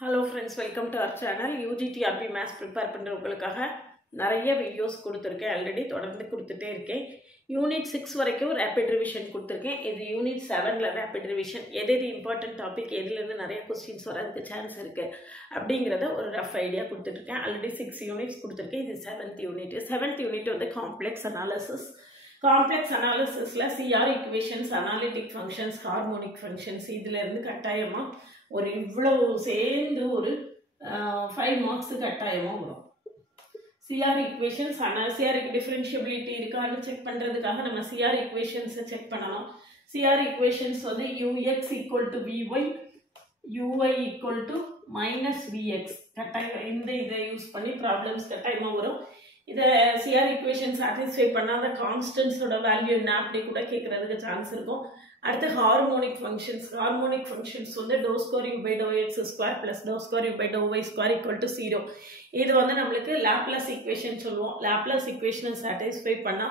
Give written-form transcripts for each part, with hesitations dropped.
Hello friends, welcome to our channel. UGTRB Maths prepare பண்றவங்களுக்காக நிறைய videos கொடுத்திருக்கேன். Already தொடர்ந்து கொடுத்துட்டே இருக்கேன். யூனிட் 6 வரைக்கும் ரேபிட் ரிவிஷன் கொடுத்திருக்கேன். இது யூனிட் 7ல ரேபிட் ரிவிஷன். எது இம்பார்ட்டன்ட் டாபிக் எதில இருந்து நிறைய क्वेश्चंस வரதுக்கு சான்ஸ் இருக்கு அப்படிங்கறத ஒரு ரஃப் ஐடியா கொடுத்துட்டு இருக்கேன். ஆல்ரெடி 6 யூனிட்ஸ் கொடுத்திருக்கேன். இது 7th யூனிட். 7th யூனிட் வந்து காம்ப்ளெக்ஸ் அனாலிசிஸ். காம்ப்ளெக்ஸ் அனாலிசிஸ்ல CR equations, analytic functions, harmonic functions இதுல இருந்து கட்டாயமா ஒரு இவ்வளவு சேர்ந்து ஒரு 5 மார்க்ஸ் கட்டாயமா வரும். CR equations CR differentiability இருக்கான்னு செக் பண்றதுக்காக நம்ம CR equations செக் பண்ணலாம். CR equations வந்து ux equal to vy, uy equal to minus vx கட்டாயம் இந்த இதை யூஸ் பண்ணி ப்ராப்ளம்ஸ் கட்டாயமா வரும். இத CR equation satisfy பண்ணாத கான்ஸ்டன்ட்ஸ் ஓட வேல்யூ என்ன அப்படி கூட கேக்குறதுக்கு சான்ஸ் இருக்கும். அடுத்து ஹார்மோனிக் ஃபங்க்ஷன்ஸ் வந்து dou square u by dou x square plus dou square u by dou y square equal to 0. இது வந்து நமக்கு லாப்லாஸ் ஈக்குவேஷன் சொல்லுவோம். லாப்லாஸ் ஈக்குவேஷனை satisfy பண்ணா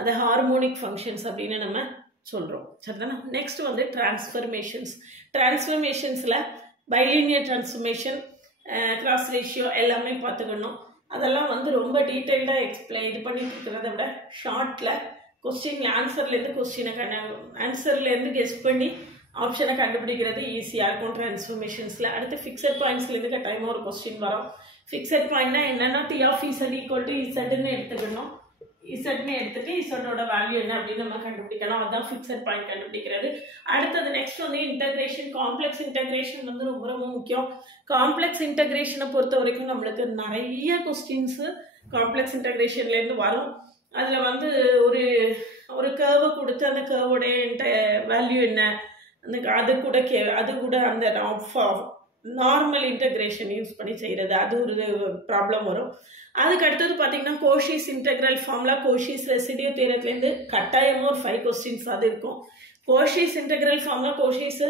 அது ஹார்மோனிக் ஃபங்க்ஷன்ஸ் அப்படினு நம்ம சொல்றோம். சரிதானா? நெக்ஸ்ட் வந்து டிரான்ஸ்ஃபர்மேஷன்ஸ்ல பைலினியர் டிரான்ஸ்ஃபர்மேஷன், கிராஸ் ரேஷியோ எல்லாமே பார்த்துக்கணும். அதெல்லாம் வந்து ரொம்ப டீடைல்டா எக்ஸ்பிளைன் இது பண்ணிட்டு இருக்கிறத விட ஷார்ட்ல क्वेश्चन ஆன்சர்ல இருந்து கெஸ் பண்ணி ஆப்ஷனை கண்டுபிடிக்கிறது ஈஸியா இருக்கும் டிரான்ஸ்ஃபர்மேஷன்ஸ்ல. அடுத்து ஃபிக்ஸட் பாயிண்ட்ஸ்ல இருந்து கட்டாயமா ஒரு क्वेश्चन வரும். ஃபிக்ஸட் பாயிண்ட்னா என்னன்னா t of z equal to z ன்னு எடுத்துக்கணும். z ன்னு எடுத்துட்டு z ஓட வேல்யூ என்ன அப்படி நம்ம கண்டுபிடிக்கலாம். அதான் ஃபிக்ஸட் பாயிண்ட் கண்டுபிடிக்கிறது. அடுத்து நெக்ஸ்ட் வந்து இன்டகிரேஷன். காம்ப்ளெக்ஸ் இன்டகிரேஷன் வந்து ரொம்ப ரொம்ப முக்கியம். காம்ப்ளெக்ஸ் இன்டகிரேஷனை பொறுத்த வரைக்கும் நம்மளுக்கு நிறைய क्वेश्चंस காம்ப்ளெக்ஸ் இன்டகிரேஷன்ல இருந்து வரும். அதுல வந்து ஒரு கர்வ் கொடுத்து அந்த கர்வோட வேல்யூ என்ன அது கூட அந்த நார்மல் இன்டகிரேஷன் யூஸ் பண்ணி செய்யறது அது ஒரு ப்ராப்ளம் வரும். அதுக்கு அடுத்தது பாத்தீங்கன்னா கோஷிஸ் இன்டெக்ரல் ஃபார்முலா, கோஷிஸ் ரெசிடியூ தியரத்துல இருந்து கட்டாயமா ஒரு 5 क्वेश्चंस அது இருக்கும். கோஷிஸ் இன்டெக்ரல் ஃபார்முலா, கோஷிஸ்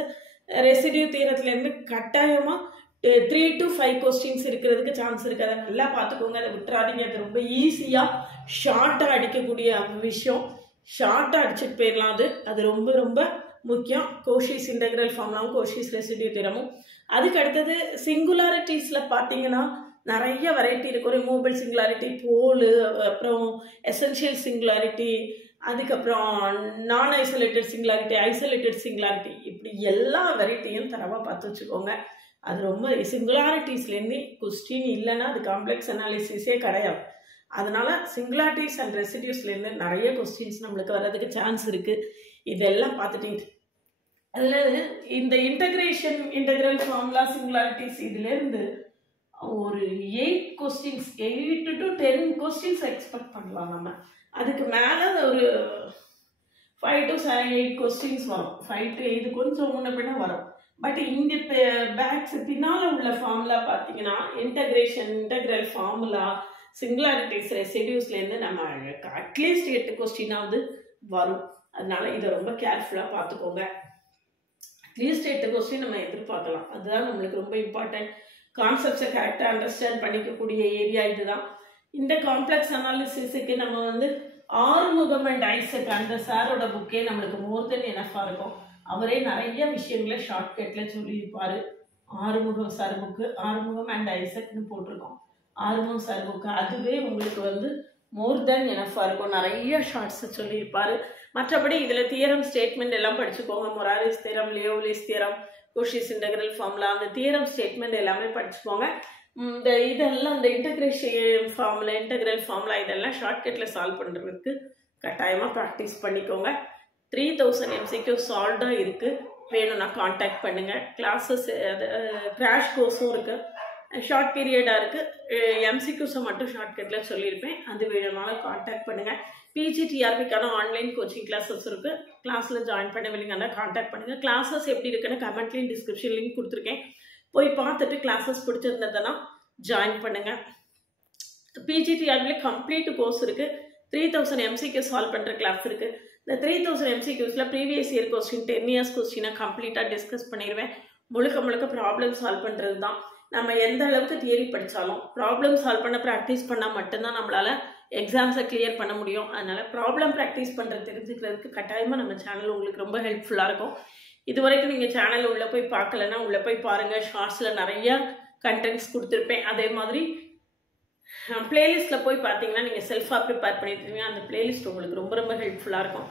ரெசிடியூ தியரத்துல இருந்து கட்டாயமா 3 to 5 क्वेश्चंस இருக்கிறதுக்கு சான்ஸ் இருக்கு. அதை நல்லா பார்த்துக்கோங்க, அதை விட்டுறாதீங்க. அது ரொம்ப ஈஸியா ஷார்ட்டா அடிக்கக்கூடிய விஷயம். ஷார்ட்டா அடிச்சுட்டு போயிடலாம். அது ரொம்ப ரொம்ப முக்கியம். கோஷிஸ் இன்டெக்ரல் ஃபார்முலாவும் கோஷிஸ் ரெசிடியூ தியரமும். அதுக்கு அடுத்தது சிங்குலாரிட்டிஸ்ல பார்த்தீங்கன்னா நிறைய வெரைட்டி இருக்கும். ரிமூவபிள் சிங்குலாரிட்டி, போல், அப்புறம் எசென்ஷியல் சிங்குலாரிட்டி, அதுக்கப்புறம் நான் ஐசோலேட்டட் சிங்குலாரிட்டி, ஐசோலேட்டட் சிங்குலாரிட்டி, இப்படி எல்லா வெரைட்டியும் தரவா பார்த்து வச்சுக்கோங்க. அது ரொம்ப சிங்குலாரிட்டிஸ்லேருந்து கொஸ்டின் இல்லைன்னா அது காம்ப்ளெக்ஸ் அனாலிசிஸே கிடையாது. அதனால சிங்குலாரிட்டிஸ் அண்ட் ரெசிடியூஸ்லேருந்து நிறைய கொஸ்டின்ஸ் நம்மளுக்கு வர்றதுக்கு சான்ஸ் இருக்கு. இதெல்லாம் பார்த்துட்டீங்க. அதில் இந்த இன்டெக்ரல் ஃபார்முலா, சிங்குலாரிட்டிஸ் இதுலேருந்து ஒரு 8 to 10 கொஸ்டின்ஸ் எக்ஸ்பெக்ட் பண்ணலாம் நம்ம. அதுக்கு மேலே ஒரு 5 to 8 கொஸ்டின்ஸ் வரும். 5 to 8 கொஞ்சம் முன்ன பின்ன வரும். பட் இந்த பேக்ஸ் பின்னால உள்ள ஃபார்முலா பார்த்தீங்கன்னா இன்டெக்ரல் ஃபார்முலா, சிங்குலாரிட்டிஸ், ரெசிடியூஸ்லேருந்து நம்ம அட்லீஸ்ட் 8 கொஸ்டினாவது வரும். அதனால இதை ரொம்ப கேர்ஃபுல்லாக பார்த்துக்கோங்க. அட்லீஸ்ட் 8 கொஸ்டின் நம்ம எதிர்பார்க்கலாம். அதுதான் நம்மளுக்கு ரொம்ப இம்பார்ட்டன்ட். கான்செப்ட்ஸை கரெக்டாக அண்டர்ஸ்டாண்ட் பண்ணிக்கக்கூடிய ஏரியா இதுதான். இந்த காம்ப்ளெக்ஸ் அனாலிசிஸுக்கு நம்ம வந்து ஆறுமுகம் அண்ட் ஐசக் அந்த சாரோட புக்கே நம்மளுக்கு மோர் தென் எனஃபா இருக்கும். அவரே நிறைய விஷயங்களை ஷார்ட்கட்ல சொல்லியிருப்பாரு. Arumugam sir book, Arumugam and ஐசக்னு போட்டிருக்கோம். ஆறுமுகம் சார் புக்கு அதுவே உங்களுக்கு வந்து மோர் தென் எனஃபா இருக்கும். நிறைய ஷார்ட்ஸ் சொல்லியிருப்பாரு. மற்றபடி இதுல தியரம் ஸ்டேட்மெண்ட் எல்லாம் படிச்சுக்கோங்க. மொராரிஸ் தியரம், லியோவ்லிஸ் தியரம், கோஷிஸ் இன்டெக்ரல் ஃபார்முலா, அந்த தியரம் ஸ்டேட்மெண்ட் எல்லாமே படிச்சுக்கோங்க. இதெல்லாம் இந்த இன்டெக்ரேஷன் ஃபார்முலா, இன்டெக்ரல் ஃபார்முலா இதெல்லாம் ஷார்ட்கட்ல சால்வ் பண்றதுக்கு கட்டாயமா ப்ராக்டிஸ் பண்ணிக்கோங்க. 3000 MCQ சால்வ்டா இருக்கு. வேணும்னா கான்டாக்ட் பண்ணுங்க. கிளாஸஸ் கிராஷ் கோர்ஸும் இருக்கு. ஷார்ட் பீரியடா இருக்கு. MCQஸை மட்டும் ஷார்ட்கட்ல சொல்லியிருப்பேன். அது வேணும்னாலும் கான்டாக்ட் பண்ணுங்க. PGTRBக்கான ஆன்லைன் கோச்சிங் கிளாஸஸ் இருக்கு. கிளாஸ்ல ஜாயின் பண்ண வேணுங்கன்னா கான்டாக்ட் பண்ணுங்க. கிளாஸஸ் எப்படி இருக்குன்னு கமெண்ட்லையும் டிஸ்கிரிப்ஷன் லிங்க் கொடுத்துருக்கேன். போய் பார்த்துட்டு கிளாஸஸ் பிடிச்சிருந்ததுன்னா ஜாயின் பண்ணுங்க. PGTRB கம்ப்ளீட் கோர்ஸ் இருக்கு. 3000 MCQ சால்வ் பண்ற கிளாஸ் இருக்கு. இந்த 3000 MCQஸ்ல ப்ரீவியஸ் இயர் கொஸ்டின், 10 இயர்ஸ் கொஸ்டினை கம்ப்ளீட்டா டிஸ்கஸ் பண்ணிடுவேன். முழுக்க ப்ராப்ளம் சால்வ் பண்றது தான். நம்ம எந்த அளவுக்கு தியரி படித்தாலும் ப்ராப்ளம் சால்வ் பண்ண ப்ராக்டிஸ் பண்ணால் மட்டும்தான் நம்மளால எக்ஸாம்ஸை கிளியர் பண்ண முடியும். அதனால ப்ராப்ளம் ப்ராக்டிஸ் பண்ணுறது தெரிஞ்சுக்கிறதுக்கு கட்டாயமாக நம்ம சேனல் உங்களுக்கு ரொம்ப ஹெல்ப்ஃபுல்லாக இருக்கும். இது வரைக்கும் நீங்கள் சேனல் உள்ளே போய் பார்க்கலன்னா உள்ளே போய் பாருங்கள். ஷார்ட்ஸில் நிறையா கண்டென்ட்ஸ் கொடுத்துருப்பேன். அதே மாதிரி பிளேலிஸ்ட்டில் போய் பார்த்தீங்கன்னா நீங்கள் செல்ஃபாக ப்ரிப்பேர் பண்ணியிருப்பீங்க. அந்த பிளேலிஸ்ட் உங்களுக்கு ரொம்ப ரொம்ப ஹெல்ப்ஃபுல்லாக இருக்கும்.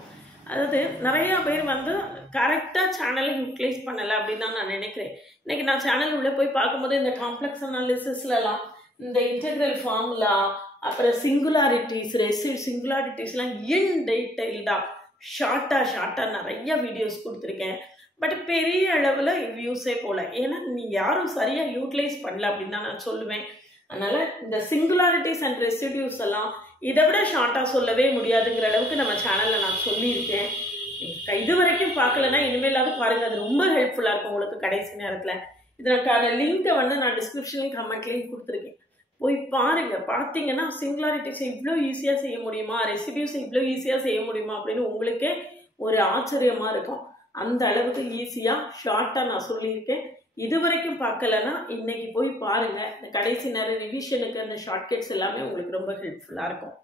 அதாவது நிறையா பேர் வந்து கரெக்டாக சேனலை யூட்டிலைஸ் பண்ணலை அப்படின்னு தான் நான் நினைக்கிறேன். இன்றைக்கி நான் சேனல் உள்ளே போய் பார்க்கும்போது இந்த காம்ப்ளெக்ஸ் அனாலிசிஸ்லாம் இந்த இன்டெக்ரல் ஃபார்முலா அப்புறம் சிங்குலாரிட்டிஸ்லாம் இன் டீட்டெயில்டாக ஷார்ட்டாக நிறைய வீடியோஸ் கொடுத்துருக்கேன். பட் பெரிய அளவில் வியூஸே போகல. ஏன்னா நீங்கள் யாரும் சரியாக யூட்டிலைஸ் பண்ணல அப்படின்னு தான் நான் சொல்லுவேன். அதனால் இந்த சிங்குலாரிட்டிஸ் அண்ட் ரெசிடியூஸ் எல்லாம் இதை விட ஷார்ட்டாக சொல்லவே முடியாதுங்கிற அளவுக்கு நம்ம சேனலில் நான் சொல்லியிருக்கேன். இது வரைக்கும் பார்க்கலன்னா இனிமேலாவது பாருங்கள். அது ரொம்ப ஹெல்ப்ஃபுல்லாக இருக்கும் உங்களுக்கு கடைசி நேரத்தில். இதற்கான லிங்க்கை வந்து நான் டிஸ்கிரிப்ஷன்லையும் கமெண்ட்லேயும் கொடுத்துருக்கேன். போய் பாருங்கள். பார்த்தீங்கன்னா சிங்குலாரிட்டிஸை இவ்வளோ ஈஸியாக செய்ய முடியுமா, ரெசிடியூஸை இவ்வளோ ஈஸியாக செய்ய முடியுமா அப்படின்னு உங்களுக்கே ஒரு ஆச்சரியமாக இருக்கும். அந்த அளவுக்கு ஈஸியாக ஷார்ட்டாக நான் சொல்லியிருக்கேன். இது வரைக்கும் பார்க்கலன்னா இன்னைக்கு போய் பாருங்கள். இந்த கடைசி நேரம் ரிவிஷனுக்கு அந்த ஷார்ட்கட்ஸ் எல்லாமே உங்களுக்கு ரொம்ப ஹெல்ப்ஃபுல்லாக இருக்கும்.